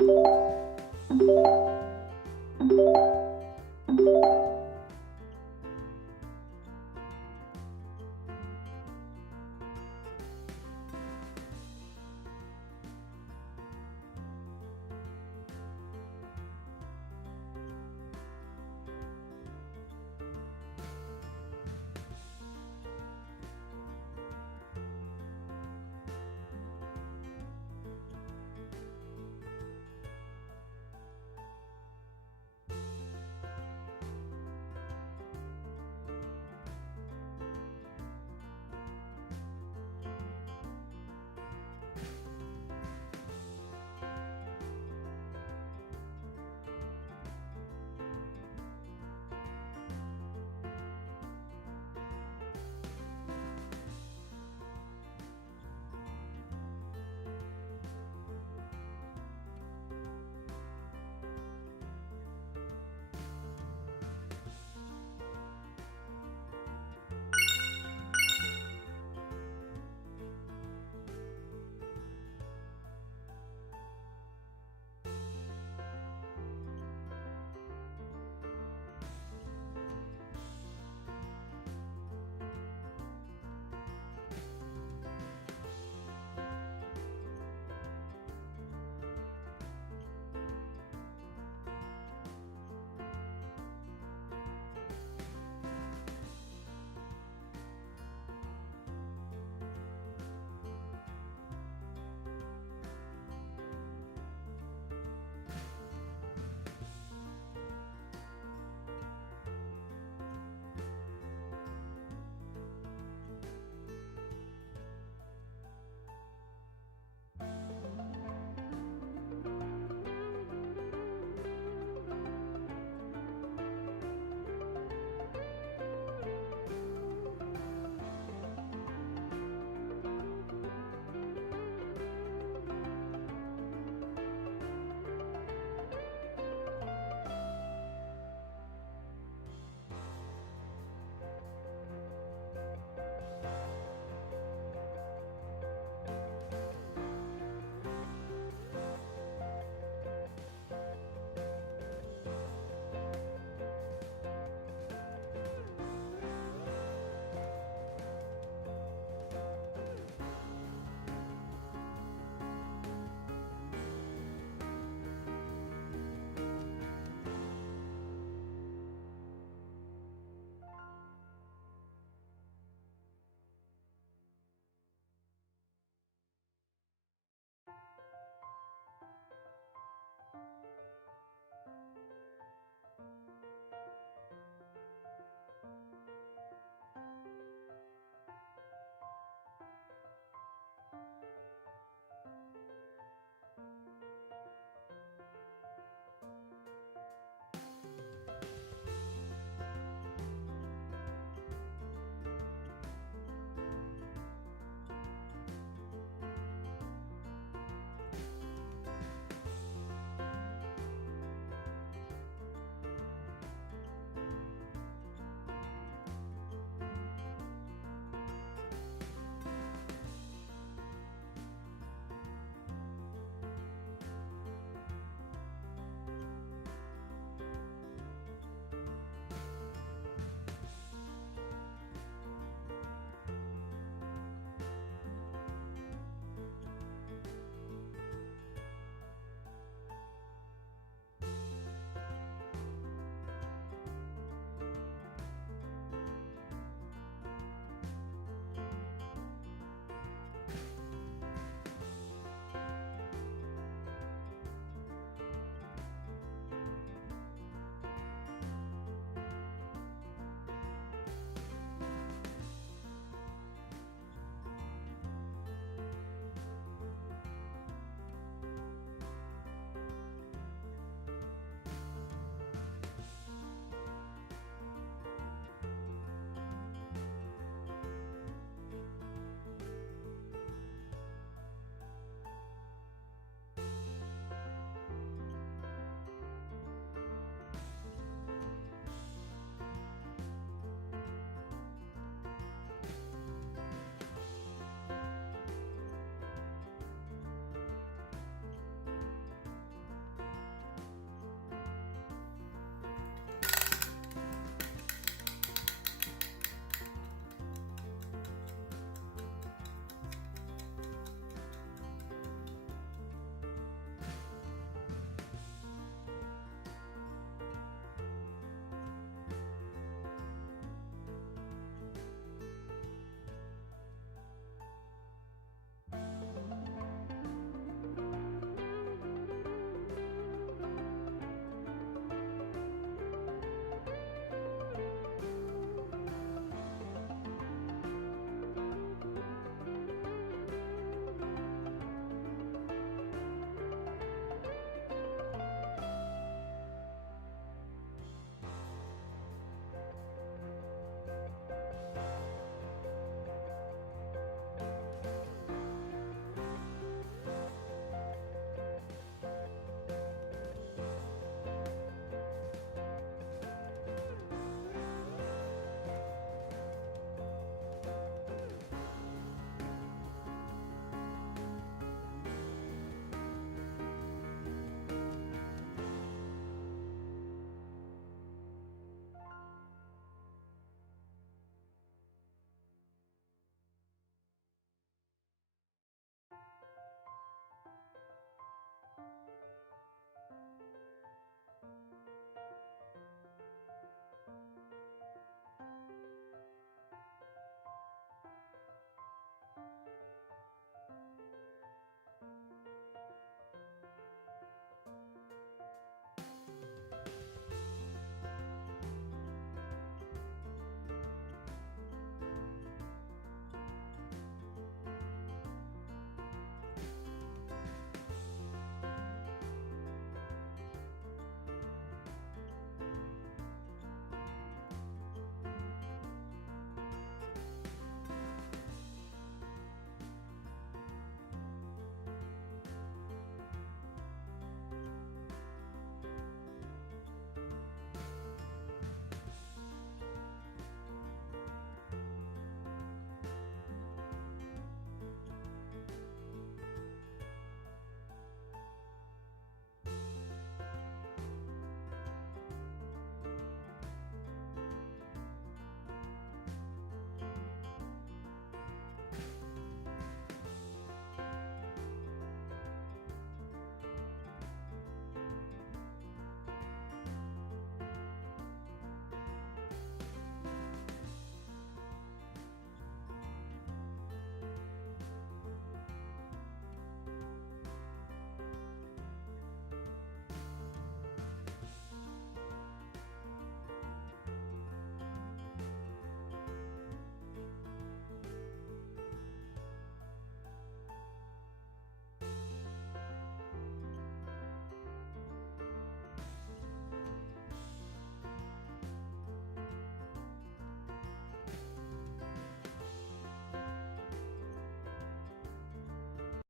you